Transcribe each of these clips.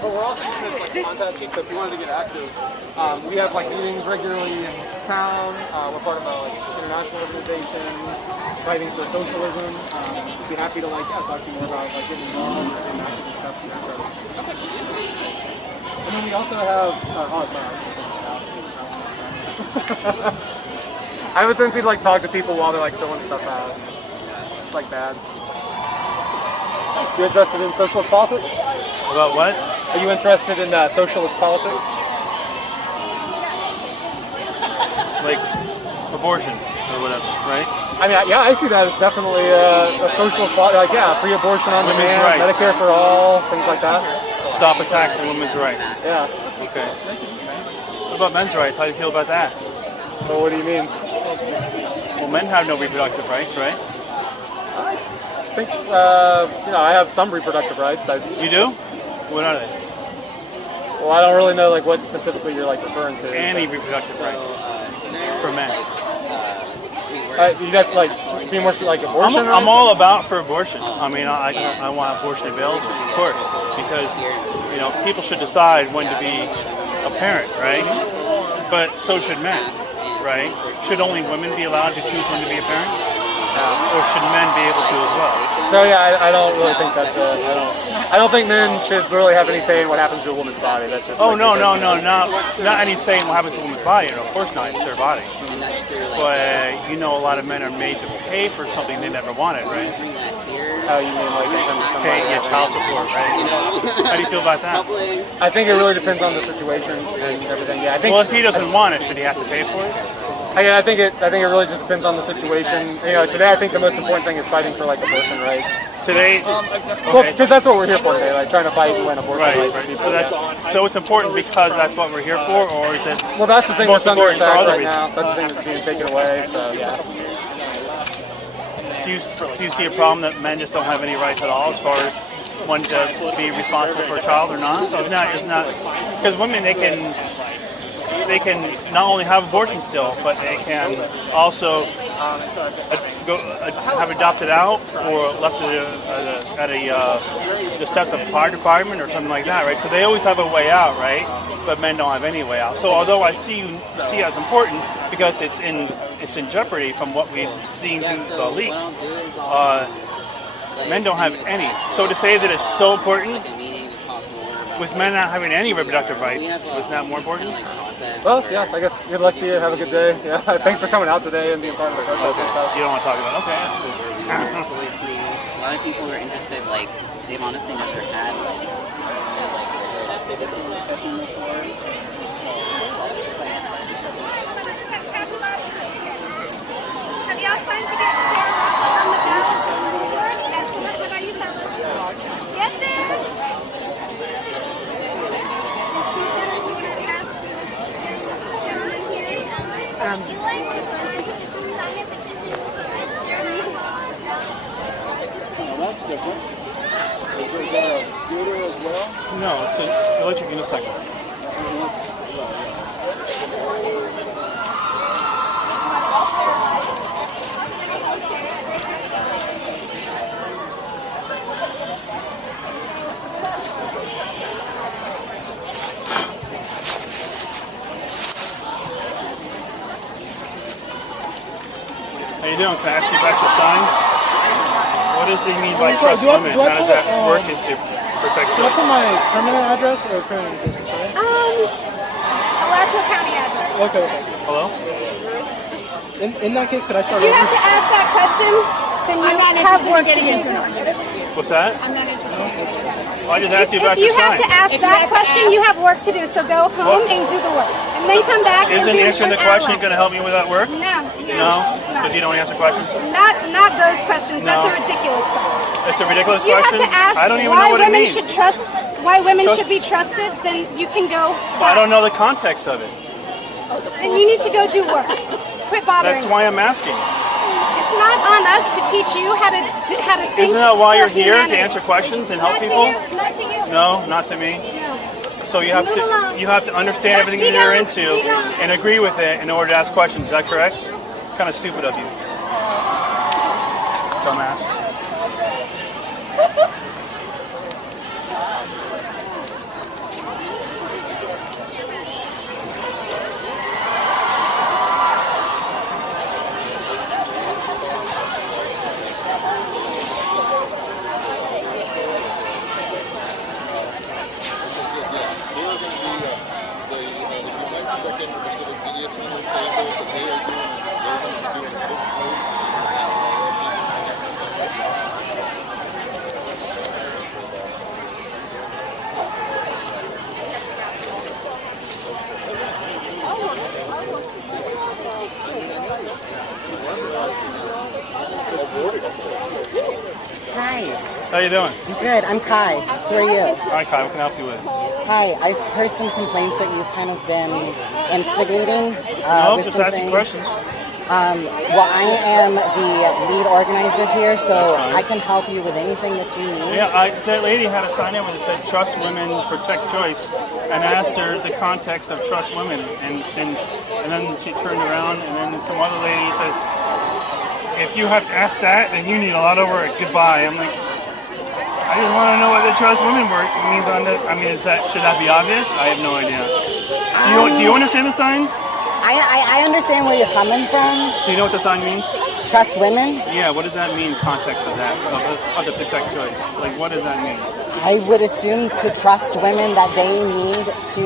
But we're also using this like contact sheet, so if you wanted to get active, we have like meetings regularly in town. We're part of a international organization fighting for socialism. We'd be happy to talk to you more about getting involved and getting active and stuff. And then we also have I have a tendency to talk to people while they're filling stuff out. It's bad. You interested in socialist politics? About what? Are you interested in socialist politics? Like abortion or whatever, right? I mean, yeah, I see that as definitely a socialist politics. Free abortion on Women's demand, rights. Medicare for all, things like that. Stop attacks on women's rights. Yeah. Okay. What about men's rights? How do you feel about that? So what do you mean? Well, men have no reproductive rights, right? I think, I have some reproductive rights. You do? What are they? Well, I don't really know what specifically you're referring to. Any reproductive rights for men. You'd have to be more abortion. I'm all about for abortion. I mean, I want abortion available, of course, because people should decide when to be a parent, right? But so should men, right? Should only women be allowed to choose when to be a parent, or should men be able to as well? So yeah, I don't really think that's. I don't think men should really have any say in what happens to a woman's body. That's just. Oh no, not any say in what happens to a woman's body. Of course not. It's their body. But a lot of men are made to pay for something they never wanted, right? How you mean pay child support, right? How do you feel about that? I think it really depends on the situation and everything. Yeah, I think. Well, if he doesn't want it, should he have to pay for it? I think it really just depends on the situation. Today I think the most important thing is fighting for abortion rights. Today, well, because that's what we're here for today, trying to fight and win abortion rights for people. So it's important because that's what we're here for, or is it? Well, that's the thing that's under important for attack other right now. reasons? That's the thing that's being taken away. So yeah. Do you see a problem that men just don't have any rights at all as far as one to be responsible for a child or not? Isn't that because women they can not only have abortion still, but they can also have adopted out or left at the steps of fire department or something like that, right? So they always have a way out, right? But men don't have any way out. So although I see as important because it's in jeopardy from what we've seen through the leak, men don't have any. So to say that it's so important, with men not having any reproductive rights, was that more important? Well, yeah, I guess good luck to you. Have a good day. Yeah, thanks for coming out today and being part of the protest and stuff. You don't want to talk about it? Okay, that's cool. A lot of people are interested, the amount of things they're had. Have y'all signed to get Sarah Russell on the ballot for the board? Have I used that word? Get there? That's different. Is it a scooter as well? No, it's an electric unicycle. How you doing? Can I ask you about the sign? What does he mean by trust women? How does that work into protect Do I children? put my permanent address or current business, right? Alachua County address. Okay. Hello? In that case, could I start If you over? have to ask that question, then you have work to do. What's that? I'm not interested in getting into it. Well, I just asked you about If you your have sign. to ask that question, you have work to do. So go home and do the work. And then come back and Isn't be answering the an question ally. going to help me with that work? No. No? It's not. Because you don't answer questions? Not those questions. No. That's a ridiculous question. It's a ridiculous You have question? to ask I don't even why know what it women means. should should be trusted. Then you can go. I don't know the context of it. Then you need to go do work. Quit bothering. That's why I'm asking. It's not on us to teach you how to think. Isn't that why for you're here, to humanity. answer questions and help Not people? To you, not to you. No, not to me. No. So you have to understand everything that you're into and agree with it in order to ask questions. Is that correct? Kind of stupid of you. Dumbass. Hi, How you doing? I'm good. I'm Kai. Who are you? All right, Kai, what can I help you with? Hi, I've heard some complaints that you've kind of been instigating. No, with just some asking things. questions. Well, I am the lead organizer here, so I can help you with anything that you need. Yeah, that lady had a sign in where it said "Trust Women, Protect Choice," and I asked her the context of trust women, and then she turned around, and then some other lady says, "If you have to ask that, then you need a lot of work. Goodbye." I'm like, I just want to know what the trust women work means on this. I mean, should that be obvious? I have no idea. Do you understand the sign? I understand where you're coming from. Do you know what the sign means? Trust women. Yeah, what does that mean? Context of that of the protect choice. Like, what does that mean? I would assume to trust women that they need to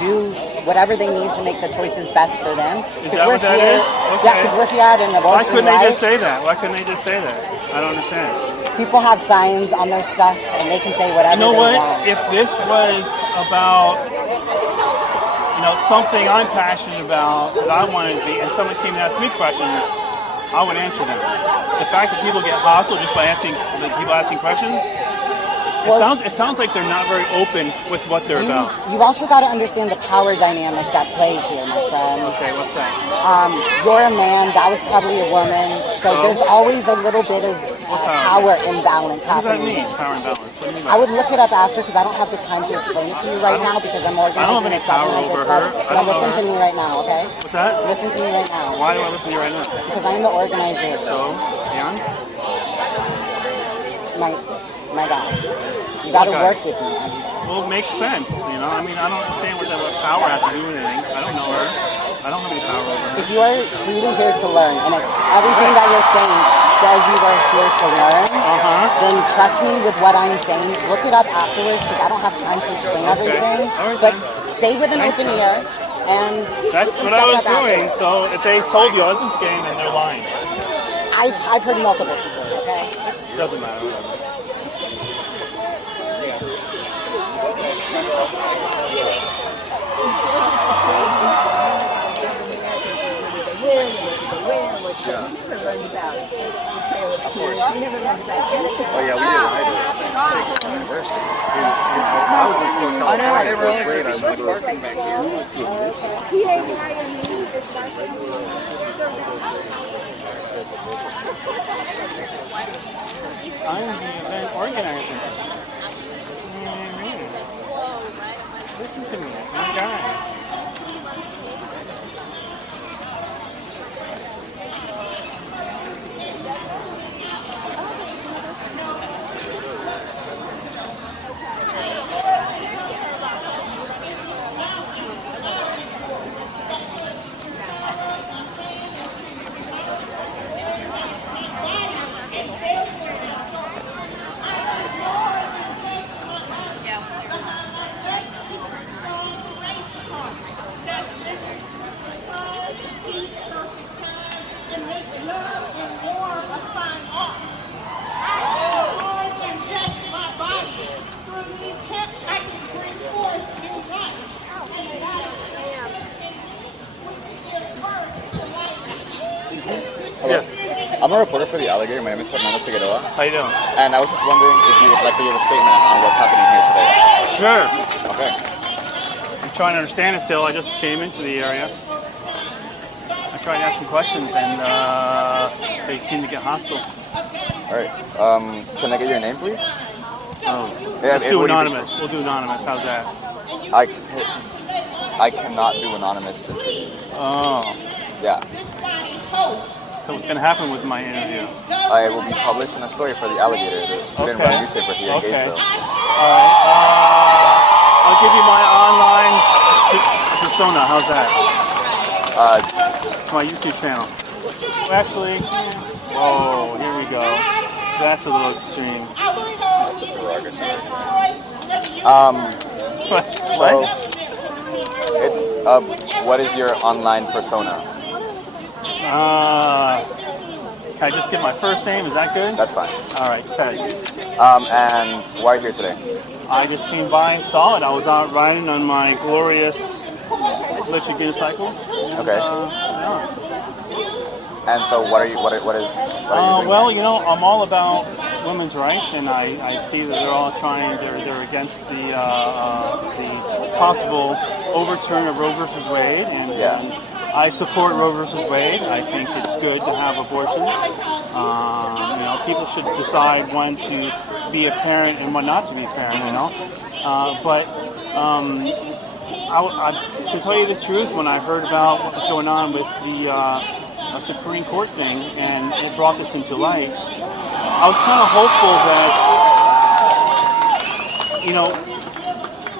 do whatever they need to make the choices best for them. Is that what that is? Yeah, Okay. because we're here at an abortion Why couldn't they just rights. say that? Why couldn't they just say that? I don't understand. People have signs on their stuff, and they can say whatever You know they what? want. If this was about, something I'm passionate about that I wanted to be, and someone came and asked me questions, I would answer them. The fact that people get hostile just by asking questions, it sounds like they're not very open with what they're about. You've also got to understand the power dynamics at play here, my friend. Okay, what's that? You're a man, that was probably a woman, so there's always a little bit of power imbalance What does that happening. mean, power imbalance? What do you mean by I would look it up after because I don't have the time to explain it to you right now because I'm organizing I don't have any a power supplemental over her. class. I Now don't know listen to her. me right now, okay? What's that? Listen to me right now. Why do I listen to you right now? Because I'm the organizer. So, yeah? My God. You got to Okay. work with me. Well, it makes sense, I mean, I don't understand what power has to do with anything. I don't know her. I don't have any power over her. If you are truly here to learn, and if everything that you're saying says you are here to learn, then trust me with what I'm saying. Look it up afterwards because I don't have time to explain everything. All right, But then. stay with an open ear. And That's we what can I was talk about doing, it. so if they told you I wasn't game, then they're lying. I've heard multiple people, okay? Doesn't matter. Oh yeah, we did live 6th anniversary. I was in California for 4th grade. I was working back I'm the event organizer. Listen to me, I'm a guy. Yes. I'm a reporter for The Alligator. My name is Fernando Figueroa. How you doing? And I was just wondering if you would like to give a statement on what's happening here today. Sure. Okay. I'm trying to understand it still. I just came into the area. I tried to ask some questions, and they seem to get hostile. All right. Can I get your name, please? Oh. Yeah, Let's it do would be- anonymous. We'll do anonymous. How's that? I cannot do anonymous interviews. Oh. Yeah. So what's going to happen with my interview? I will be published in a story for the Alligator, the student-run newspaper here in Gainesville. All right. I'll give you my online persona. How's that? It's my YouTube channel. Actually, whoa, here we go. That's a little extreme. So, it's what is your online persona? Can I just give my first name? Is that good? That's fine. All right, Ted. And why are you here today? I just came by and saw it. I was out riding on my glorious electric unicycle. Okay. Yeah. And so, what are you doing? Well, you know, I'm all about women's rights, and I see that they're all trying. They're against the possible overturn of Roe versus Wade, and I support Roe versus Wade. I think it's good to have abortion. You know, people should decide when to be a parent and when not to be a parent. You know, to tell you the truth, when I heard about what was going on with the Supreme Court thing, and it brought this into light, I was kind of hopeful that, you know,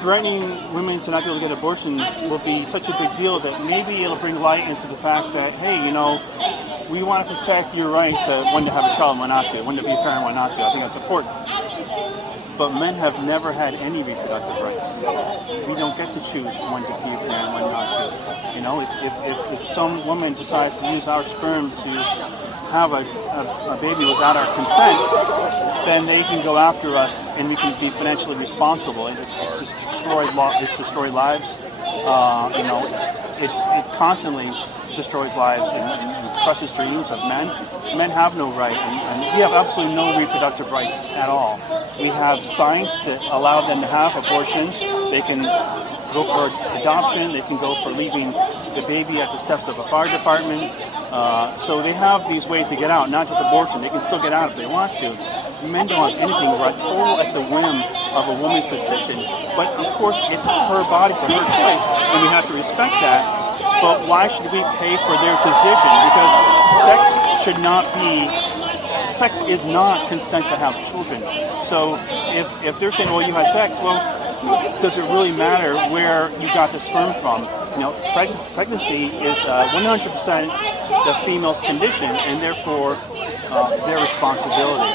threatening women to not be able to get abortions will be such a big deal that maybe it'll bring light into the fact that, hey, you know, we want to protect your right to when to have a child and when not to, when to be a parent and when not to. I think that's important. But men have never had any reproductive rights. We don't get to choose when to be a parent and when not to. You know, if some woman decides to use our sperm to have a baby without our consent, then they can go after us and we can be financially responsible. And it's destroyed lives. You know, it constantly destroys lives and crushes dreams of men. Men have no right, and we have absolutely no reproductive rights at all. We have science to allow them to have abortions. They can go for adoption. They can go for leaving the baby at the steps of a fire department. So they have these ways to get out, not just abortion. They can still get out if they want to. Men don't have anything right, total at the whim of a woman's decision. But of course, it's her body, it's her choice, and we have to respect that. But why should we pay for their decision? Because sex is not consent to have children. So if they're saying, well, you had sex, well, does it really matter where you got the sperm from? You know, pregnancy is 100% the female's condition, and therefore their responsibility.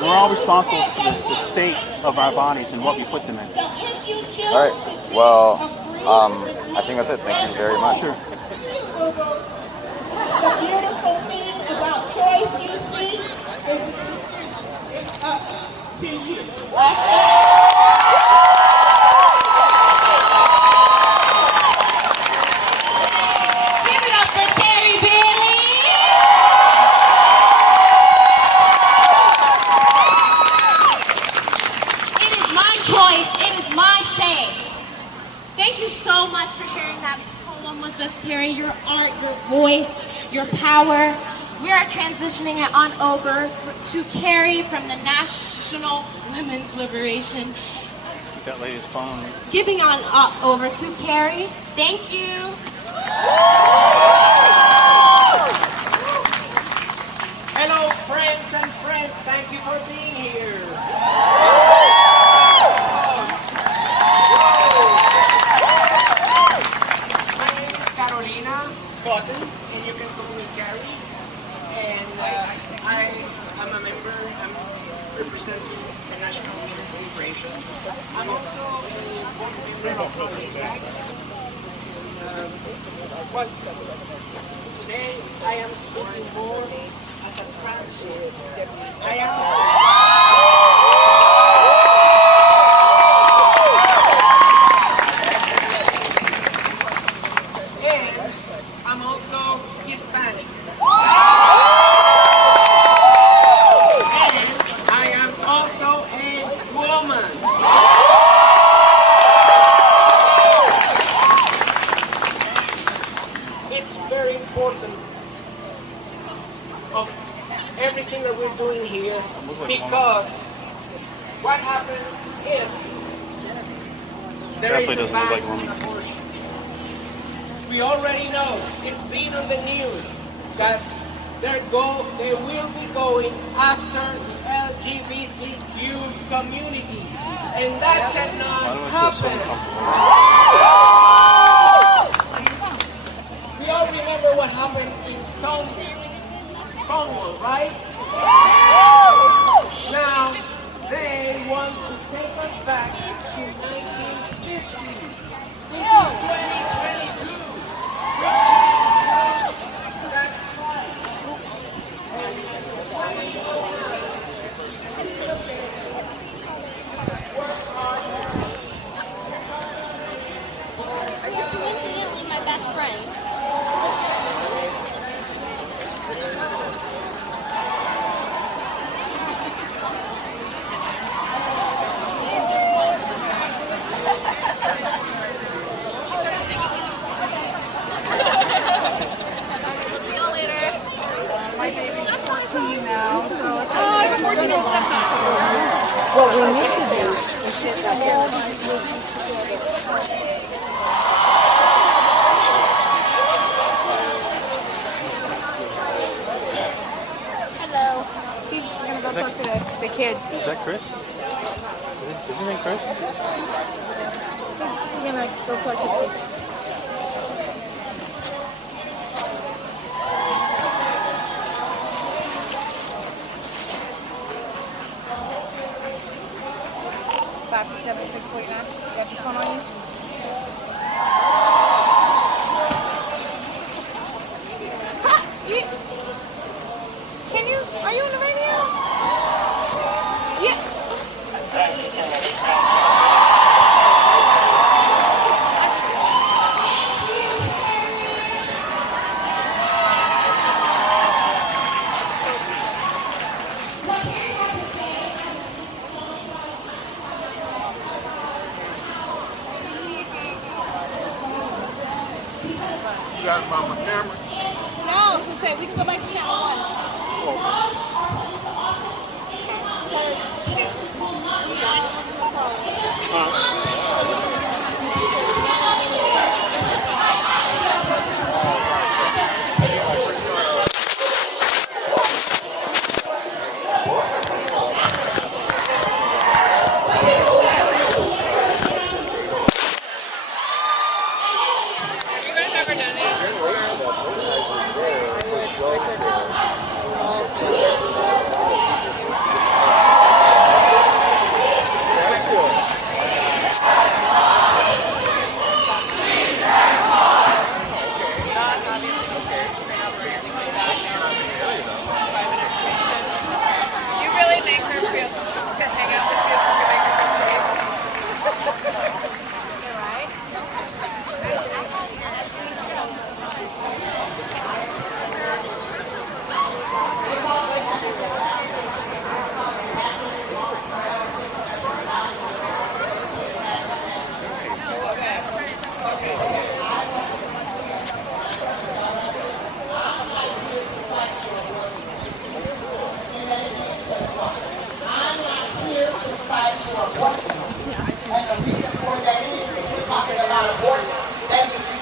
We're all responsible for the state of our bodies and what we put them in. All right. Well, I think that's it. Thank you very much. Sure. The beautiful thing about choice, you see, is it's up to you. Give it up for Terry Bailey. It is my choice. It is my say. Thank you so much for sharing that poem with us, Terry. Your art, your voice, your power. We are transitioning it on over to Carrie from the National Women's Liberation. Keep that lady's phone. Giving on over to Carrie. Thank you. Hello, friends and friends. Thank you for being here. My name is Carolina Cotton, and you can call me Gary. And I am a member. I'm representing the National Women's Liberation. I'm also a board member of but today I am speaking more as a trans woman. And I'm also Hispanic. And I am also a woman. It's very important of everything that we're doing here, because what happens if there is Definitely a doesn't look ban like a on woman. abortion? We already know, it's been on the news, that they will be going after the LGBTQ community. And that cannot happen. We all remember what happened in Stonewall, right? Now, they want to take us back to 1950. This is 2022. That's fine. Are you coincidentally my best friend? What we need to do is hit that Hello. He's gonna go talk to the kid. Is that Chris? Isn't it Chris? He's gonna go talk to the kid. Back to 7649. You got your phone on you? Can you? Are you on the radio? Yeah. You got it on my camera? No, it's okay. We can go back to channel 1. You really make her feel to hang out with you to make her feel safe.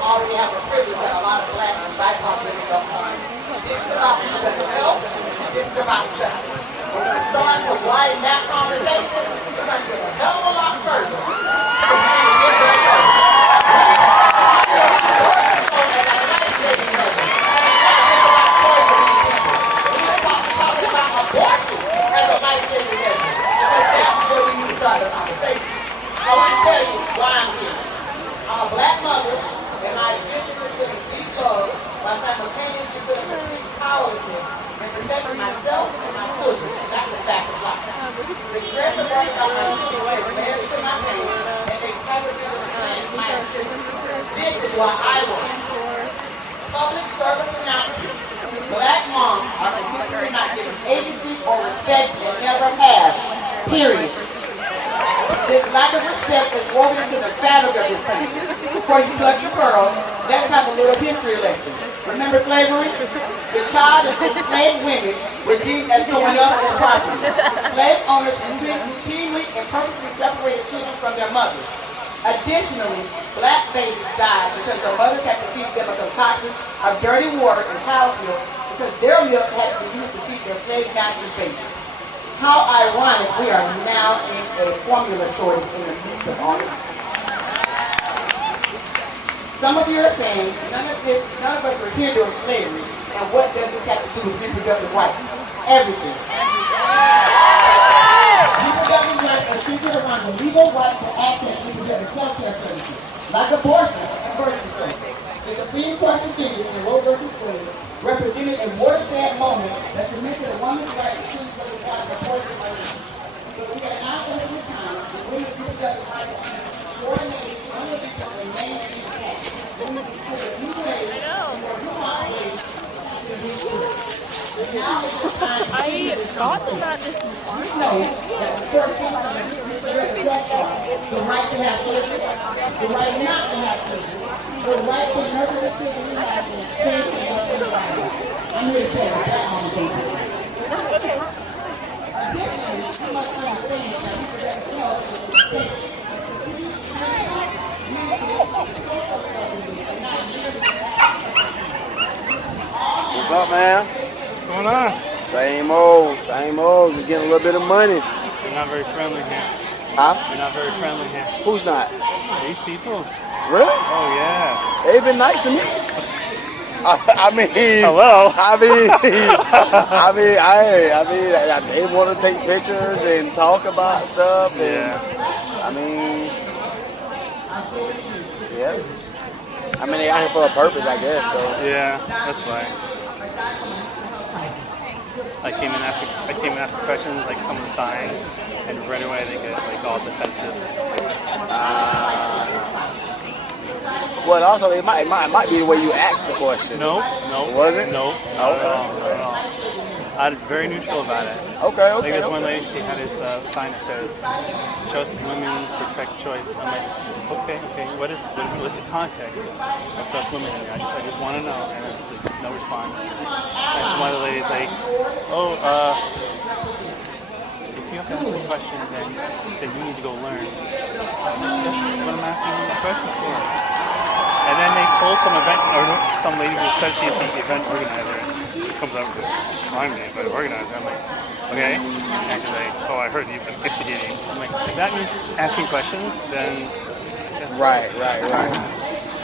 Already have a privilege that a lot of black and white populations don't have. This is about mental health, and this is about justice. When we start to widen that conversation, we're going to get a hell of a lot further. Abortion as a life-saving measure, because that's where we need to start the conversation. I want to tell you why I'm here. I'm a black mother, and my existence is in a deep love while simultaneously putting a deep powerlessness and protecting myself and my children. That's the fact of life. The stress of working on my situation adds to my pain and makes everything my existence. This is what I want. Public service announcement. Black moms are consistently not given agency or respect and never have. Period. This lack of respect is woven into the fabric of this country. Before you touch your pearl, let's have a little history lesson. Remember slavery? The child of enslaved women were deemed as going up for property. Slave owners routinely and purposely separated children from their mothers. Additionally, black babies died because their mothers had to feed them a concoction of dirty water and cow milk to because their milk has to be used to feed their slave masters' babies. How ironic we are now in a formula shortage in the midst of all this. Some of you are saying, none of us are here during slavery, and what does this have to do with reproductive rights? Everything. Reproductive rights are centered around the legal right to access reproductive health care services, like abortion and birth control. The Supreme Court decision in Roe v. Wade represented a watershed moment that cemented a woman's right to choose whether to have an abortion or not. So we are now over the time when women's reproductive rights are coordinated under the mainstream act. Women can consider new ways or nuanced ways. I thought about this before. The right to have children, the right not to have children, the right to nurture the children we have in a safe and healthy environment. I'm here to tell you that on the paper. Additionally, you must understand that reproductive health is safe. What's up, man? What's going on? Same old, same old. We're getting a little bit of money. You're not very friendly here. Huh? You're not very friendly here. Who's not? These people. Really? Oh, yeah. They've been nice to me. I mean, hello. They want to take pictures and talk about stuff. And, Yeah. I mean, yeah. I mean, they out here for a purpose, I guess. So. Yeah, that's right. I came and asked questions like someone signed, and right away they get like all defensive. Well, also it might be the way you asked the question. No. Was it? No. Not at all. I'm very neutral about it. Okay. Like this one lady, she had this sign that says, "Trust women, protect choice." I'm like, okay. What's the context of trust women? I just want to know, and just no response. And some other lady's like, "Oh, if you have to ask a question, then you need to go learn." That's what I'm asking you the question for. And then they told some lady who said she's the event organizer. Comes up with my name, but organizer. I'm like, okay. And she's like, so I heard you've been investigating. I'm like, if that means asking questions, then. Right.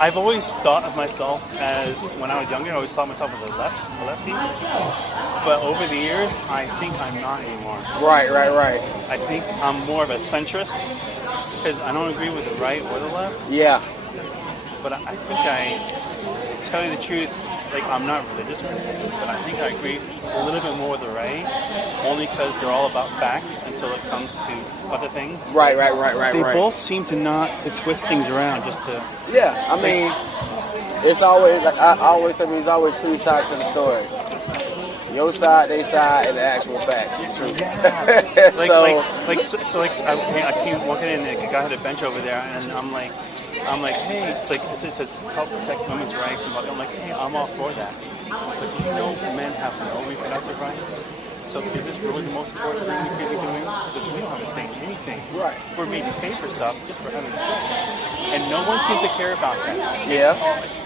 I've always thought of myself as, when I was younger, I always thought myself as a lefty. But over the years, I think I'm not anymore. Right. I think I'm more of a centrist because I don't agree with the right or the left. Yeah. But I think to tell you the truth, like, I'm not religious or anything, but I think I agree a little bit more with the right, only because they're all about facts until it comes to other things. Right. They both seem to twist things around just to... Yeah, I mean, it's always, like I always say, there's always three sides to the story. Your side, their side, and the actual facts. True. I came walking in, and a guy had a bench over there, and I'm like, hey, it says help protect women's rights, and I'm like, hey, I'm all for that. But do you know men have no reproductive rights? So is this really the most important thing we can be doing? Because we don't have to say anything. Right. We're made to pay for stuff just for having sex. And no one seems to care about that. Yeah.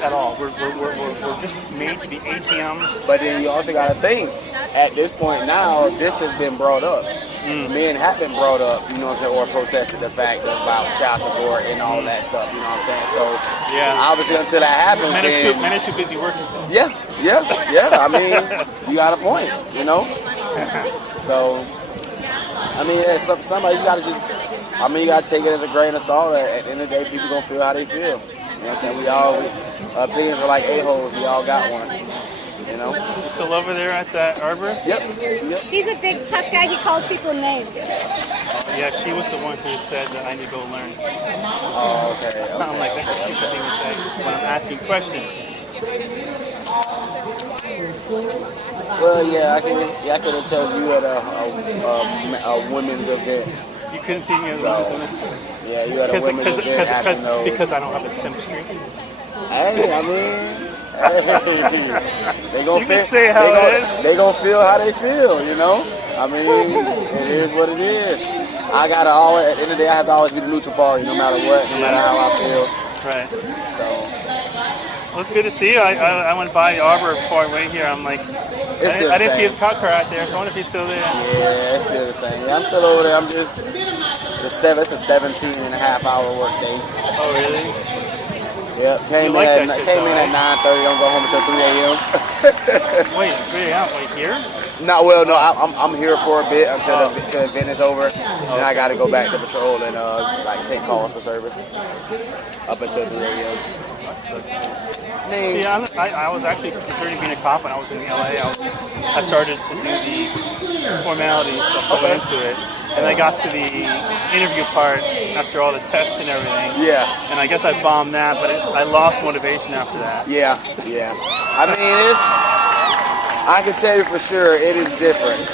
At all. We're just made to be ATMs. But then you also got to think, at this point now, this has been brought up. Men have been brought up, you know what I'm saying, or protested the fact about child support and all that stuff, you know what I'm saying? So, obviously until that happens, men are too busy working. Yeah. I mean, you got a point, you know? So, I mean, somebody, you got to take it as a grain of salt. At the end of the day, people going to feel how they feel. You know what I'm saying? Opinions are like a-holes. We all got one. You know? You still over there at that arbor? Yep. He's a big, tough guy. He calls people names. Yeah, she was the one who said that I need to go learn. Oh, okay. I'm like, that's a stupid thing to say when I'm asking questions. Well, yeah, I could have told you at a women's event. You couldn't see me at a women's event? Yeah, you had a women's event asking those. Because I don't have a simp streak? Hey, I mean, they gonna feel how they feel, you know? I mean, it is what it is. I gotta always, at the end of the day, I have to always be the neutral party, no matter what, no matter how I feel. Right. So, Well, it's good to see you. I went by Arbor before I wait here. I'm like, I didn't see his cop car out there, so I wonder if he's still there. Yeah, it's still the same. Yeah, I'm still over there. I'm just the 17.5-hour work day. Oh, really? Yep. Came in at 9:30. Don't go home until 3 a.m. Wait, 3 a.m. Wait, here? No, I'm here for a bit until the event is over, and I got to go back to patrol and take calls for service up until 3 a.m. See, I was actually considering being a cop when I was in LA. I started to do the formalities that went into it, and I got to the interview part after all the tests and everything. Yeah. And I guess I bombed that, but I lost motivation after that. Yeah. I mean, I can tell you for sure, it is different.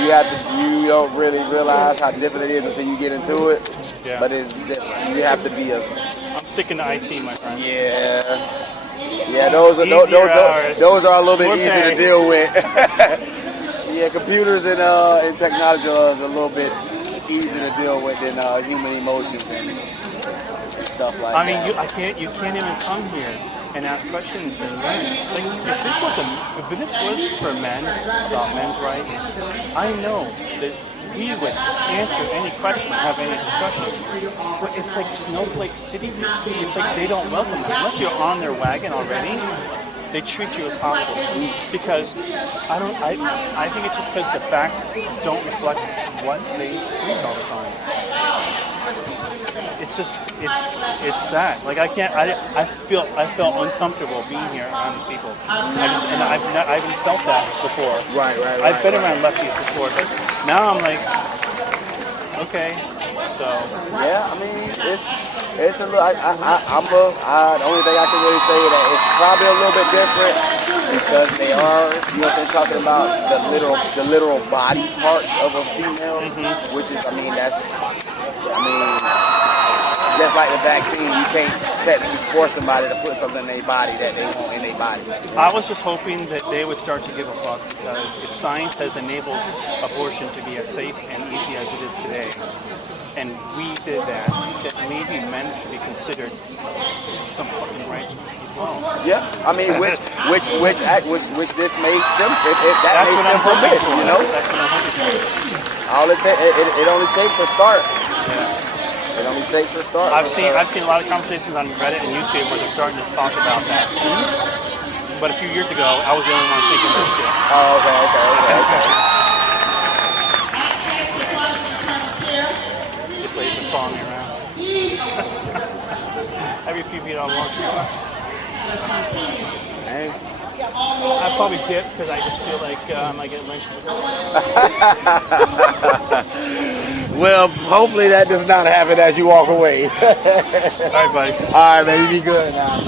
You don't really realize how different it is until you get into it. Yeah. But it's different. You have to be I'm sticking to IT, my friend. Yeah, those are a little bit easier to deal with. Yeah, computers and technology is a little bit easier to deal with than human emotions and stuff like that. I mean, you can't even come here and ask questions and learn. Like, if this was for men about men's rights, I know that we would answer any question, have any discussion. But it's like Snowflake City. It's like they don't welcome you unless you're on their wagon already. They treat you as hostile because I think it's just because the facts don't reflect what they read all the time. It's just it's sad. Like I felt uncomfortable being here around these people. I haven't felt that before. Right. I've been around lefties before, but now I'm like, okay, so yeah. I mean, it's a little. The only thing I can really say is that it's probably a little bit different because they are, they're talking about the literal body parts of a female, which is, just like the vaccine, you can't technically force somebody to put something in their body that they want in their body. I was just hoping that they would start to give a fuck because if science has enabled abortion to be as safe and easy as it is today, and we did that maybe men should be considered some fucking rights as well. Yeah, I mean, which this makes them, if that makes them permit, That's what I'm hoping for. It only takes a start. Yeah. It only takes a start. I've seen a lot of conversations on Reddit and YouTube where they're starting to talk about that. But a few years ago, I was the only one thinking that shit. Oh, okay. This lady's been following me around. Every few feet I walk. Thanks. I probably dip because I just feel like I might get lynched. Well, hopefully that does not happen as you walk away. All right, buddy. All right, man. You be good now.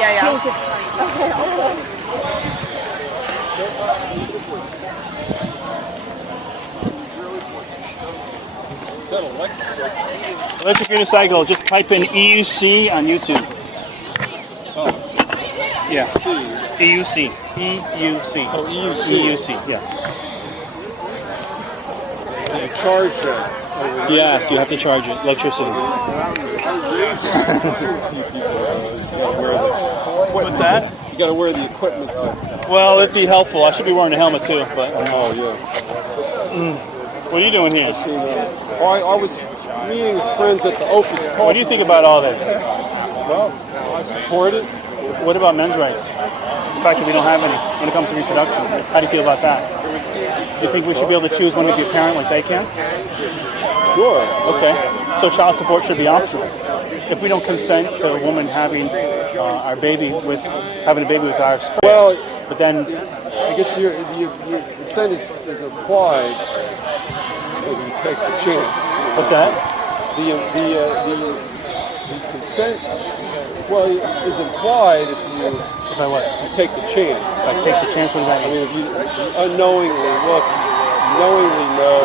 Yeah. Pink is fine. Okay, also. Electric unicycle, just type in EUC on YouTube. Oh. Yeah. EUC. EUC. Oh, EUC. EUC, yeah. They charge that. Yes, you have to charge it. Electricity. What's that? You got to wear the equipment too. Well, it'd be helpful. I should be wearing a helmet too, but. Oh, yeah. What are you doing here? I was meeting with friends at the Opus Coffee. What do you think about all this? Well, I support it. What about men's rights? The fact that we don't have any when it comes to reproduction. How do you feel about that? Do you think we should be able to choose when to be a parent like they can? Sure. Okay. So child support should be optional. If we don't consent to a woman having our baby with having a baby with our sperm, well, but then I guess your consent is applied. So you take the chance. What's that? The consent, well, is implied if you take the chance. If I take the chance, what does that mean? I mean, if you unknowingly, well, if you knowingly know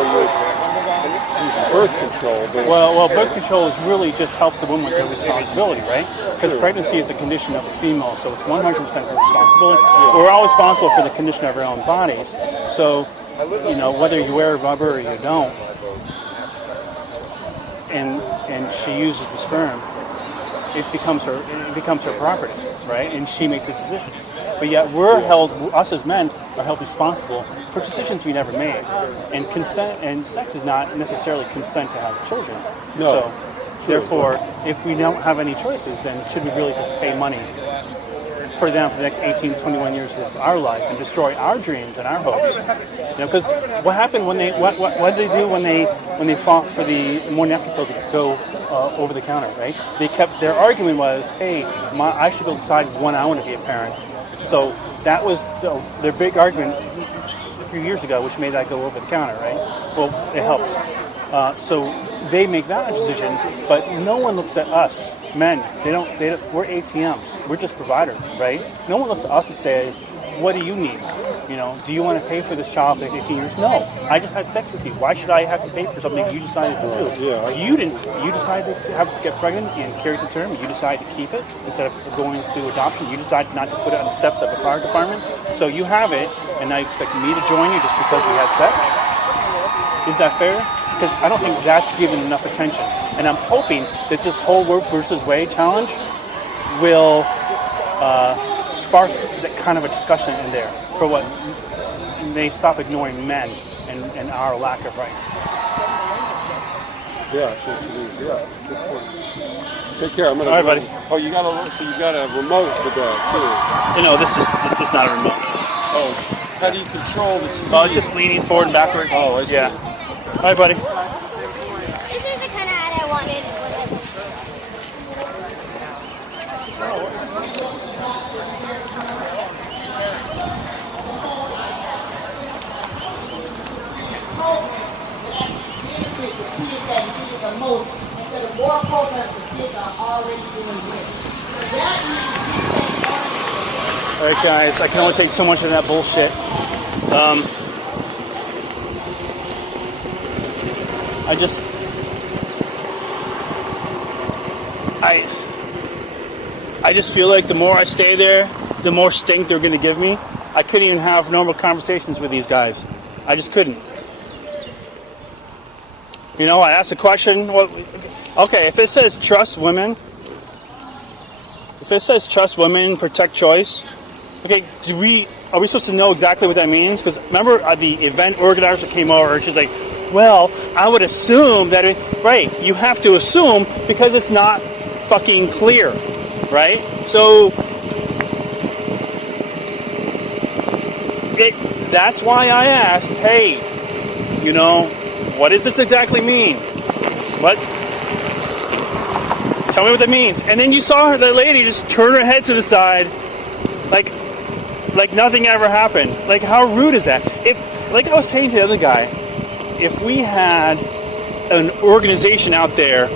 using birth control. But well, birth control is really just helps the woman with her responsibility, right? Because pregnancy is a condition of the female, so it's 100% her responsibility. We're all responsible for the condition of our own bodies. So, whether you wear rubber or you don't, and she uses the sperm, it becomes her property, right? And she makes a decision. But yet us as men are held responsible for decisions we never made. And consent and sex is not necessarily consent to have children. No. So, therefore, if we don't have any choices, then should we really pay money for them for the next 18, 21 years of our life and destroy our dreams and our hopes? Because what happened when they what did they do when they fought for the morning after pill to go over the counter, right? Their argument was, hey, I should be able to decide when I want to be a parent. So that was their big argument a few years ago, which made that go over the counter, right? Well, it helps. So they make that decision, but no one looks at us, men. They don't. We're ATMs. We're just providers, right? No one looks at us and says, "What do you need? Do you want to pay for this child for 18 years?" No, I just had sex with you. Why should I have to pay for something you decided to do? You didn't. You decided to get pregnant and carry the term. You decided to keep it instead of going through adoption. You decided not to put it on the steps of the fire department. So you have it, and now you expect me to join you just because we had sex? Is that fair? Because I don't think that's given enough attention. And I'm hoping that this whole Roe versus Wade challenge will spark that kind of a discussion in there for what they stop ignoring men and our lack of rights. Yeah. Take care. I'm gonna. All right, buddy. Oh, you got a remote with that too. This is not a remote. Oh, how do you control the speed? Oh, it's just leaning forward and backward. Oh, I see. Yeah. All right, buddy. This is the kind of ad I wanted. All right, guys. I can only take so much of that bullshit. I just feel like the more I stay there, the more stink they're going to give me. I couldn't even have normal conversations with these guys. I just couldn't. I asked a question. Okay, if it says trust women, protect choice, okay, are we supposed to know exactly what that means? Because remember the event organizer came over and she's like, well, I would assume that right, you have to assume because it's not fucking clear, right? So that's why I asked, hey, what does this exactly mean? What? Tell me what that means. And then you saw that lady just turn her head to the side like nothing ever happened. Like, how rude is that? Like I was saying to the other guy, if we had an organization out there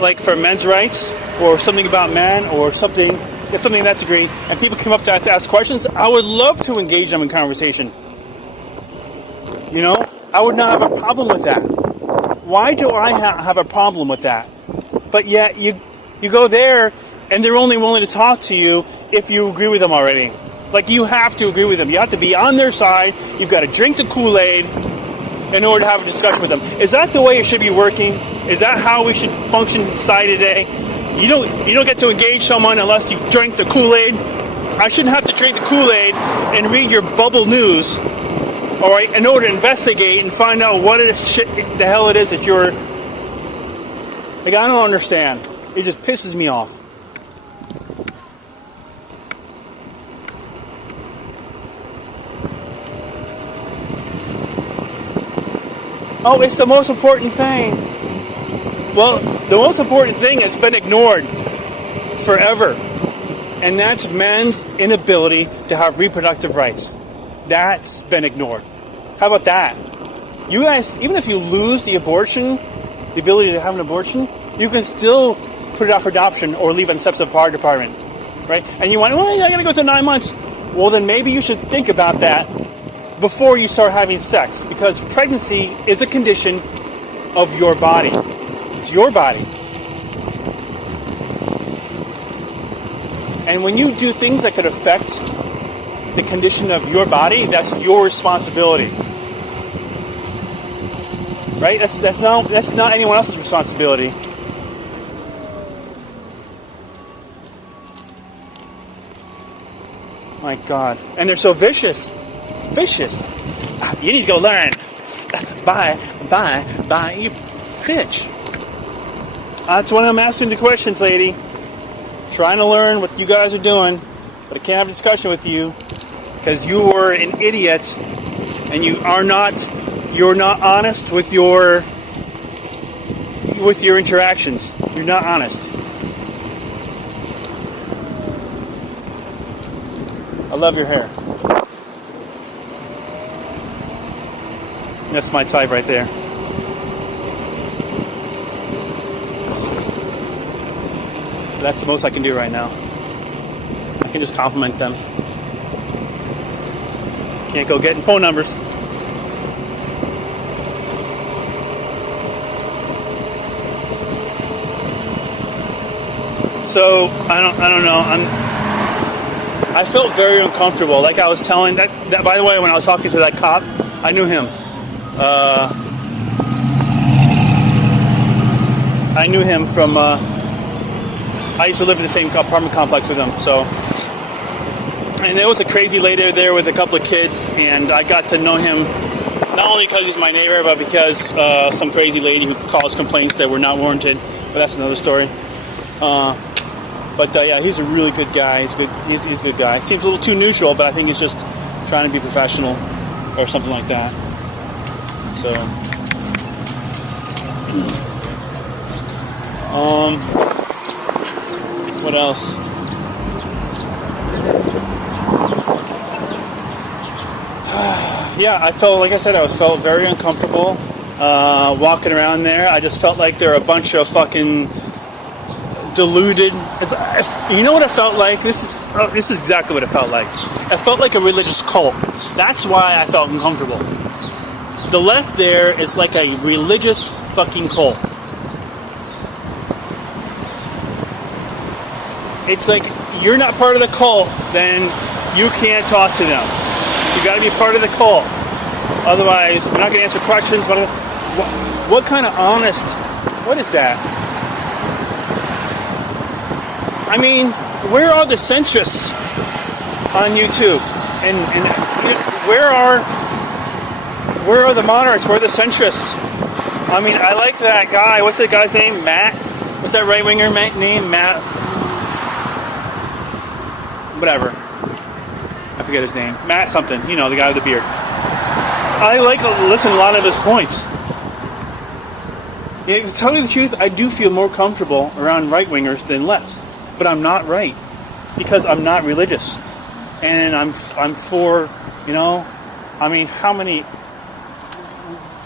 like for men's rights or something about men or something of that degree, and people came up to us to ask questions, I would love to engage them in conversation. I would not have a problem with that. Why do I have a problem with that? But yet you go there and they're only willing to talk to you if you agree with them already. Like, you have to agree with them. You have to be on their side. You've got to drink the Kool-Aid in order to have a discussion with them. Is that the way it should be working? Is that how we should function in society today? You don't get to engage someone unless you drink the Kool-Aid. I shouldn't have to drink the Kool-Aid and read your bubble news, all right, in order to investigate and find out what the hell it is that you're... Like, I don't understand. It just pisses me off. Oh, it's the most important thing. Well, the most important thing has been ignored forever. And that's men's inability to have reproductive rights. That's been ignored. How about that? You guys, even if you lose the abortion, the ability to have an abortion, you can still put it out for adoption or leave on the steps of the fire department. Right? And you want, I got to go through 9 months. Well, then maybe you should think about that before you start having sex, because pregnancy is a condition of your body. It's your body. And when you do things that could affect the condition of your body, that's your responsibility. Right? That's not anyone else's responsibility. My God. And they're so vicious. Vicious. You need to go learn. Bye. You bitch. That's when I'm asking the questions, lady. Trying to learn what you guys are doing, but I can't have a discussion with you because you are an idiot and you're not honest with your interactions. You're not honest. I love your hair. That's my type right there. That's the most I can do right now. I can just compliment them. Can't go getting phone numbers. So I don't know. I felt very uncomfortable. Like I was telling that by the way, when I was talking to that cop, I knew him. I knew him from. I used to live in the same apartment complex with him. So, and there was a crazy lady there with a couple of kids, and I got to know him not only because he's my neighbor, but because some crazy lady who caused complaints that were not warranted. But that's another story. But yeah, he's a really good guy. He's good. He's a good guy. Seems a little too neutral, but I think he's just trying to be professional or something like that. So, what else? Yeah, I felt, like I said, I felt very uncomfortable walking around there. I just felt like there were a bunch of fucking deluded. You know what it felt like? This is exactly what it felt like. It felt like a religious cult. That's why I felt uncomfortable. The left there is like a religious fucking cult. It's like you're not part of the cult, then you can't talk to them. You got to be part of the cult. Otherwise, we're not going to answer questions. What kind of honest? What is that? I mean, where are the centrists on YouTube? And where are the moderates? Where are the centrists? I mean, I like that guy. What's that guy's name? Matt? What's that right-winger name? Matt? Whatever. I forget his name. Matt something. You know, the guy with the beard. I listen to a lot of his points. Yeah, to tell you the truth, I do feel more comfortable around right-wingers than lefts. But I'm not right. Because I'm not religious. And I'm for, you know, I mean, how many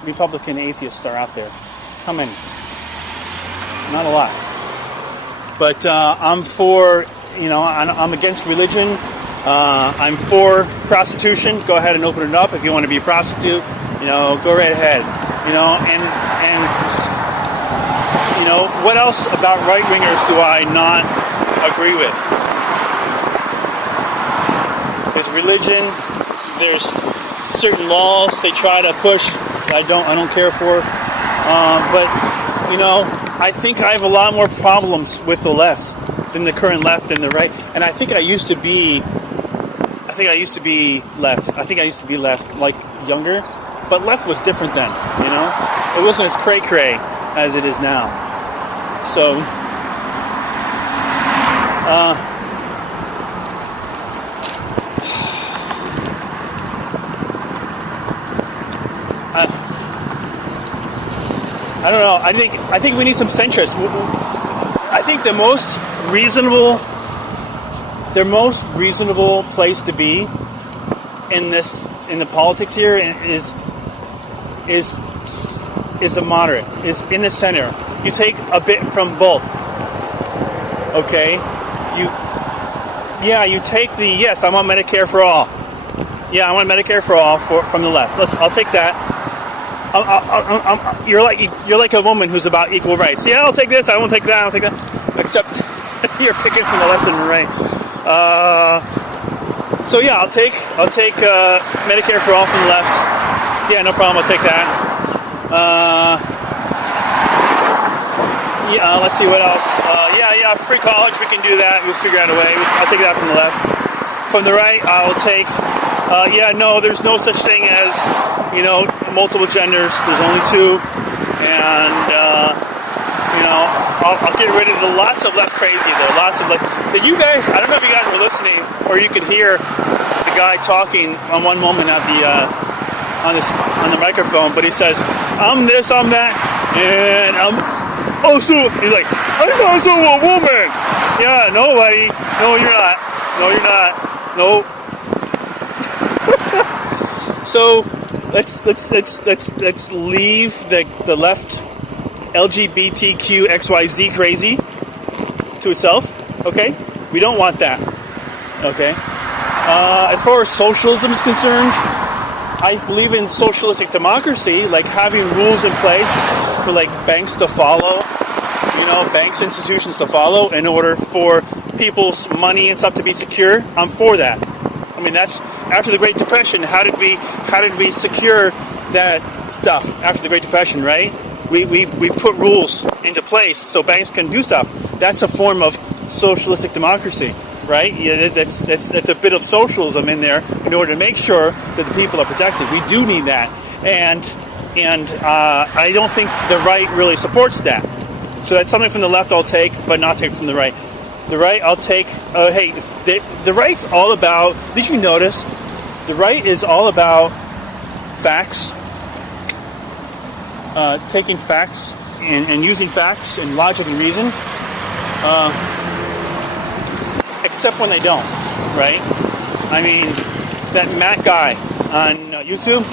Republican atheists are out there? How many? Not a lot. But I'm for, you know, I'm against religion. I'm for prostitution. Go ahead and open it up if you want to be a prostitute. You know, go right ahead. You know, and you know, what else about right-wingers do I not agree with? There's religion. There's certain laws they try to push that I don't care for. But you know, I think I have a lot more problems with the left than the current left and the right. And I think I used to be left. I think I used to be left, like, younger. But left was different then, you know? It wasn't as cray-cray as it is now. So, I don't know. I think we need some centrists. I think the most reasonable place to be in the politics here is a moderate, is in the center. You take a bit from both. Okay? You take the, yes, I want Medicare for all. Yeah, I want Medicare for all from the left. I'll take that. you're like a woman who's about equal rights. Yeah, I'll take this. I won't take that. I'll take that. Except you're picking from the left and the right. So yeah, I'll take Medicare for all from the left. Yeah, no problem. I'll take that. Yeah, let's see what else. Yeah, free college. We can do that. We'll figure out a way. I'll take that from the left. From the right, I'll take. No, there's no such thing as multiple genders. There's only two, and I'll get rid of the lots of left crazy though. Lots of Did you guys? I don't know if you guys were listening or you could hear the guy talking on one moment at the on the microphone, but he says, "I'm this, I'm that, and I'm also." He's like, "I'm also a woman." Yeah, no, buddy. No, you're not. No, you're not. No. So let's leave the left LGBTQXYZ crazy to itself. Okay, we don't want that. Okay. As far as socialism is concerned, I believe in socialistic democracy, like having rules in place for like banks to follow, banks, institutions to follow in order for people's money and stuff to be secure. I'm for that. I mean, that's after the Great Depression. How did we secure that stuff after the Great Depression, right? We put rules into place so banks can do stuff. That's a form of socialistic democracy, right? Yeah, that's a bit of socialism in there in order to make sure that the people are protected. We do need that, and I don't think the right really supports that. So that's something from the left I'll take, but not take from the right. The right I'll take. The right's all about. Did you notice? The right is all about facts, taking facts and using facts and logic and reason. Except when they don't, right? I mean, that Matt guy on YouTube,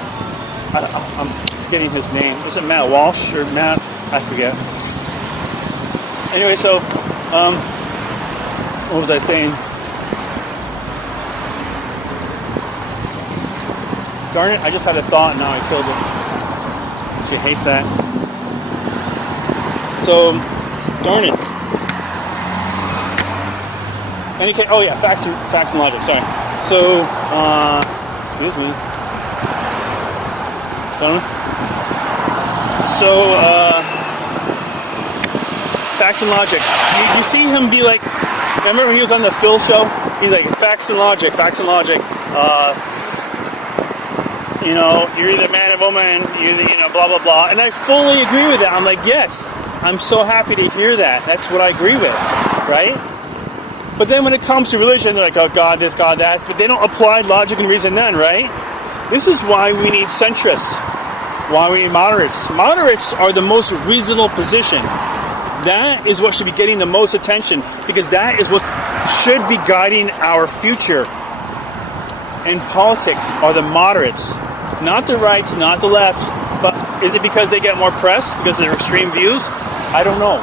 I'm forgetting his name. Is it Matt Walsh or Matt? I forget. Anyway, so, what was I saying? Darn it, I just had a thought and now I killed it. She hates that. So, darn it. Oh yeah, facts and logic. Sorry. So, excuse me. So, facts and logic. You see him be like. Remember when he was on the Phil show? He's like facts and logic. You're either man or woman. You're blah blah blah. And I fully agree with that. I'm like, yes. I'm so happy to hear that. That's what I agree with, right? But then when it comes to religion, they're like, oh, God, this, God, that. But they don't apply logic and reason then, right? This is why we need centrists. Why we need moderates. Moderates are the most reasonable position. That is what should be getting the most attention, because that is what should be guiding our future. In politics are the moderates. Not the rights, not the left. But is it because they get more press? Because of their extreme views? I don't know.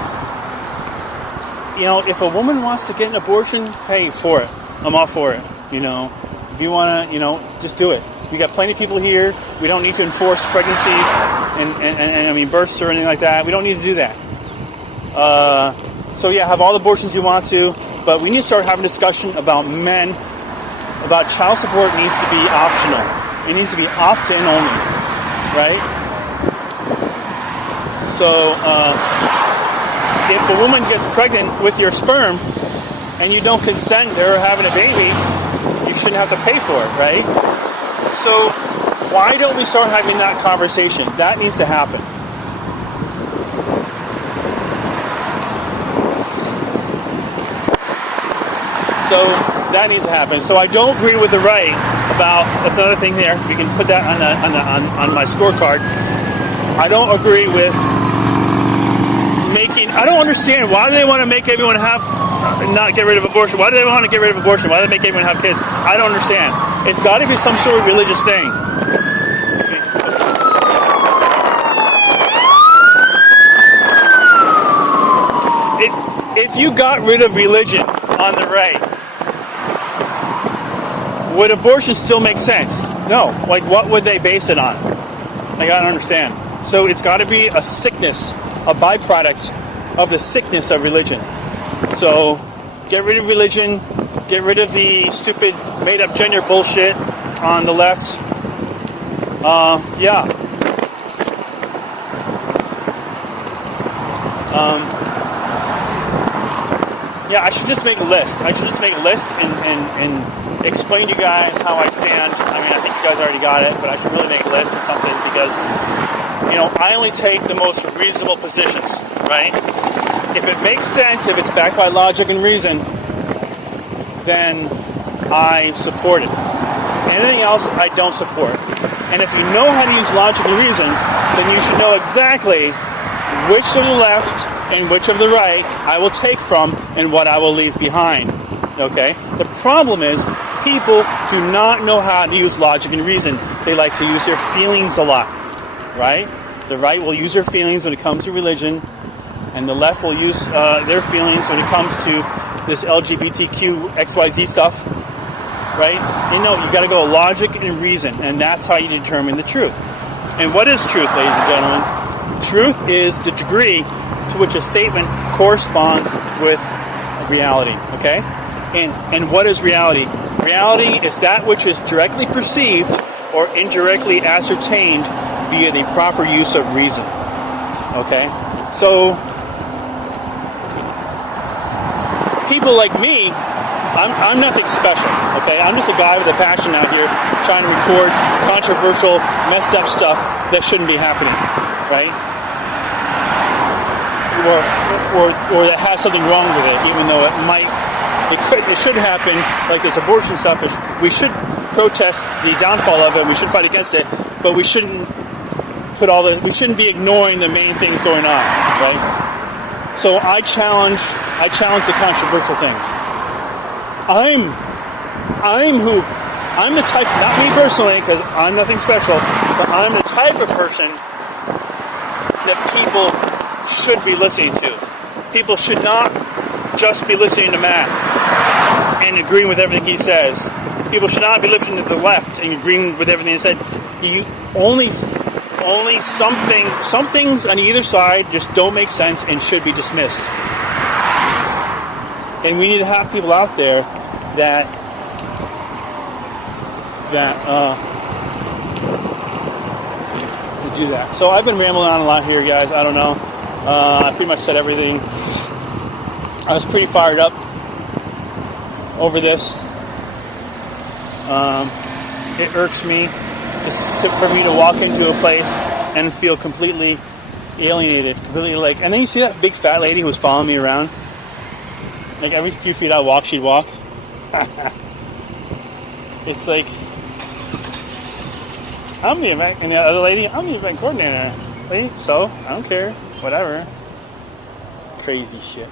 If a woman wants to get an abortion, hey, for it. I'm all for it. If you want to, just do it. We got plenty of people here. We don't need to enforce pregnancies and births or anything like that. We don't need to do that. So yeah, have all the abortions you want to, but we need to start having a discussion about men, about child support needs to be optional. It needs to be opt-in only, right? So, if a woman gets pregnant with your sperm and you don't consent to her having a baby, you shouldn't have to pay for it, right? So why don't we start having that conversation? That needs to happen. So that needs to happen. So I don't agree with the right about, that's another thing there, we can put that on my scorecard. I don't agree with I don't understand, why do they want to make everyone not get rid of abortion? Why do they want to get rid of abortion? Why do they make everyone have kids? I don't understand. It's got to be some sort of religious thing. If you got rid of religion on the right, would abortion still make sense? No. Like, what would they base it on? Like, I don't understand. So it's got to be a sickness, a byproduct of the sickness of religion. So get rid of religion, get rid of the stupid made-up gender bullshit on the left. Yeah. Yeah, I should just make a list. I should just make a list and explain to you guys how I stand. I mean, I think you guys already got it, but I should really make a list or something because, I only take the most reasonable positions, right? If it makes sense, if it's backed by logic and reason, then I support it. Anything else, I don't support. And if you know how to use logic and reason, then you should know exactly which of the left and which of the right I will take from and what I will leave behind. Okay? The problem is people do not know how to use logic and reason. They like to use their feelings a lot. Right? The right will use their feelings when it comes to religion, and the left will use their feelings when it comes to this LGBTQXYZ stuff. Right? You got to go logic and reason, and that's how you determine the truth. And what is truth, ladies and gentlemen? Truth is the degree to which a statement corresponds with reality. Okay? And what is reality? Reality is that which is directly perceived or indirectly ascertained via the proper use of reason. Okay? So, people like me, I'm nothing special, okay? I'm just a guy with a passion out here trying to record controversial, messed up stuff that shouldn't be happening, right? Or that has something wrong with it, even though it should happen, like this abortion stuff. We should protest the downfall of it, we should fight against it, but we shouldn't be ignoring the main things going on, right? So I challenge the controversial things. I'm the type, not me personally, because I'm nothing special, but I'm the type of person that people should be listening to. People should not just be listening to Matt and agreeing with everything he says. People should not be listening to the left and agreeing with everything he said. Only some things on either side just don't make sense and should be dismissed. And we need to have people out there that to do that. So I've been rambling on a lot here, guys. I don't know. I pretty much said everything. I was pretty fired up over this. It irks me for me to walk into a place and feel completely alienated, and then you see that big fat lady who was following me around. Like every few feet I walk, she'd walk. It's like, I'm the event, and the other lady, I'm the event coordinator. So, I don't care, whatever. Crazy shit.